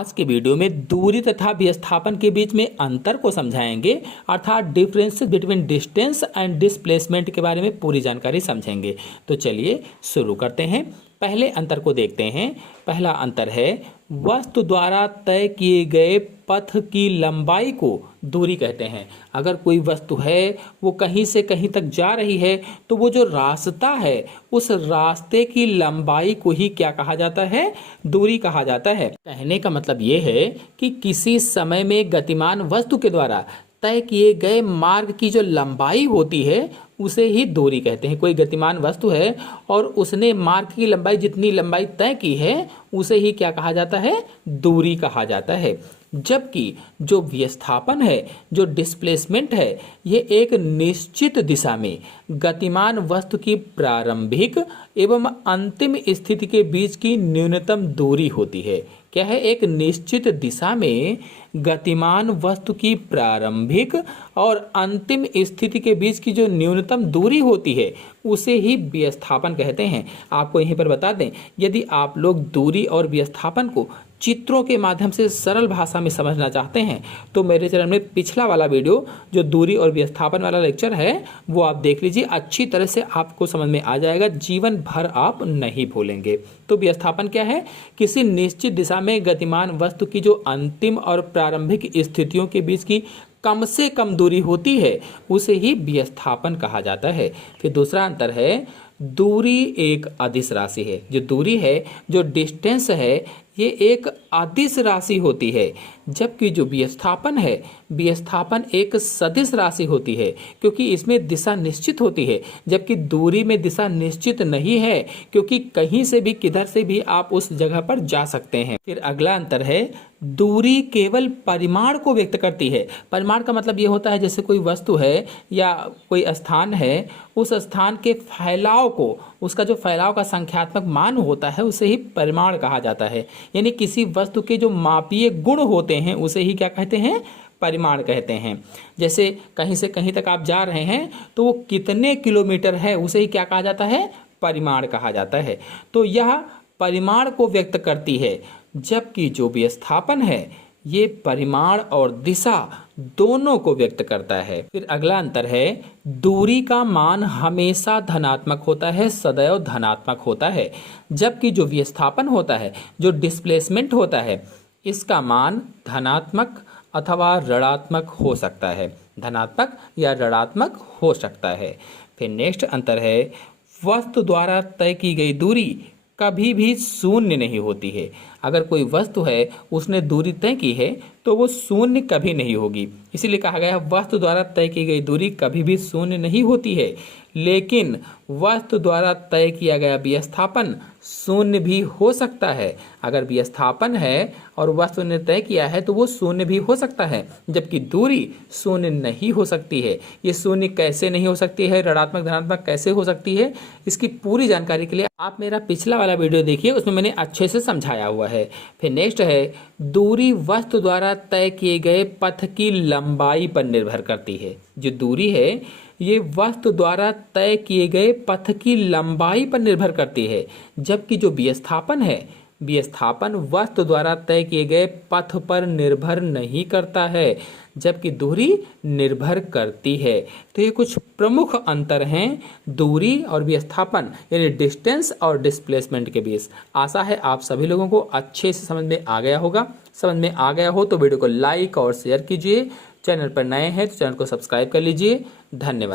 आज के वीडियो में दूरी तथा विस्थापन के बीच में अंतर को समझाएंगे, अर्थात difference between distance and displacement के बारे में पूरी जानकारी समझेंगे। तो चलिए शुरू करते हैं। पहले अंतर को देखते हैं। पहला अंतर है वस्तु द्वारा तय किए गए पथ की लंबाई को दूरी कहते हैं। अगर कोई वस्तु है वो कहीं से कहीं तक जा रही है तो वो जो रास्ता है उस रास्ते की लंबाई को ही क्या कहा जाता है? दूरी कहा जाता है। कहने का मतलब ये है कि किसी समय में गतिमान वस्तु के द्वारा तय किए गए मार्ग की जो लंबाई होती है उसे ही दूरी कहते हैं। कोई गतिमान वस्तु है और उसने मार्ग की लंबाई जितनी लंबाई तय की है उसे ही क्या कहा जाता है? दूरी कहा जाता है। जबकि जो विस्थापन है, जो डिस्प्लेसमेंट है, ये एक निश्चित दिशा में गतिमान वस्तु की प्रारंभिक एवं अंतिम स्थिति के बीच की न्यूनतम दूरी होती है। क्या है? एक निश्चित दिशा में गतिमान वस्तु की प्रारंभिक और अंतिम स्थिति के बीच की जो न्यूनतम दूरी होती है उसे ही विस्थापन कहते हैं। आपको यहीं पर बता दें, यदि आप लोग दूरी और विस्थापन को चित्रों के माध्यम से सरल भाषा में समझना चाहते हैं तो मेरे चैनल में पिछला वाला वीडियो जो दूरी और विस्थापन वाला लेक्चर है वो आप देख लीजिए। अच्छी तरह से आपको समझ में आ जाएगा, जीवन भर आप नहीं भूलेंगे। तो विस्थापन क्या है? किसी निश्चित दिशा में गतिमान वस्तु की जो अंतिम और प्रारंभिक स्थितियों के बीच की कम से कम दूरी होती है उसे ही विस्थापन कहा जाता है। फिर दूसरा अंतर है दूरी एक अदिश राशि है। जो दूरी है, जो डिस्टेंस है, ये एक अदिश राशि होती है। जबकि जो विस्थापन है, विस्थापन एक सदिश राशि होती है क्योंकि इसमें दिशा निश्चित होती है। जबकि दूरी में दिशा निश्चित नहीं है क्योंकि कहीं से भी किधर से भी आप उस जगह पर जा सकते हैं। फिर अगला अंतर है दूरी केवल परिमाण को व्यक्त करती है। परिमाण का मतलब ये होता है जैसे कोई वस्तु है या कोई स्थान है, उस स्थान के फैलाव को, उसका जो फैलाव का संख्यात्मक मान होता है उसे ही परिमाण कहा जाता है। यानी किसी वस्तु के जो मापीय गुण होते हैं उसे ही क्या कहते हैं? परिमाण कहते हैं। जैसे कहीं से कहीं तक आप जा रहे हैं तो वो कितने किलोमीटर है उसे ही क्या कहा जाता है? परिमाण कहा जाता है। तो यह परिमाण को व्यक्त करती है। जबकि जो विस्थापन है ये परिमाण और दिशा दोनों को व्यक्त करता है। फिर अगला अंतर है दूरी का मान हमेशा धनात्मक होता है, सदैव धनात्मक होता है। जबकि जो विस्थापन होता है, जो डिस्प्लेसमेंट होता है, इसका मान धनात्मक अथवा ऋणात्मक हो सकता है। धनात्मक या ऋणात्मक हो सकता है। फिर नेक्स्ट अंतर है वस्तु द्वारा तय की गई दूरी कभी भी शून्य नहीं होती है। अगर कोई वस्तु है उसने दूरी तय की है तो वो शून्य कभी नहीं होगी। इसीलिए कहा गया है वस्तु द्वारा तय की गई दूरी कभी भी शून्य नहीं होती है। लेकिन वस्तु द्वारा तय किया गया विस्थापन शून्य भी हो सकता है। अगर विस्थापन है और वस्तु ने तय किया है तो वो शून्य भी हो सकता है, जबकि दूरी शून्य नहीं हो सकती है। ये शून्य कैसे नहीं हो सकती है, ऋणात्मक धनात्मक कैसे हो सकती है, इसकी पूरी जानकारी के लिए आप मेरा पिछला वाला वीडियो देखिए, उसमें मैंने अच्छे से समझाया हुआ है। फिर नेक्स्ट है दूरी वस्तु द्वारा तय किए गए पथ की लंबाई पर निर्भर करती है। जो दूरी है ये वस्तु द्वारा तय किए गए पथ की लंबाई पर निर्भर करती है। जबकि जो विस्थापन है, विस्थापन वस्तु द्वारा तय किए गए पथ पर निर्भर नहीं करता है, जबकि दूरी निर्भर करती है। तो ये कुछ प्रमुख अंतर हैं दूरी और विस्थापन यानी डिस्टेंस और डिस्प्लेसमेंट के बीच। आशा है आप सभी लोगों को अच्छे से समझ में आ गया होगा। समझ में आ गया हो तो वीडियो को लाइक और शेयर कीजिए। चैनल पर नए हैं तो चैनल को सब्सक्राइब कर लीजिए। धन्यवाद।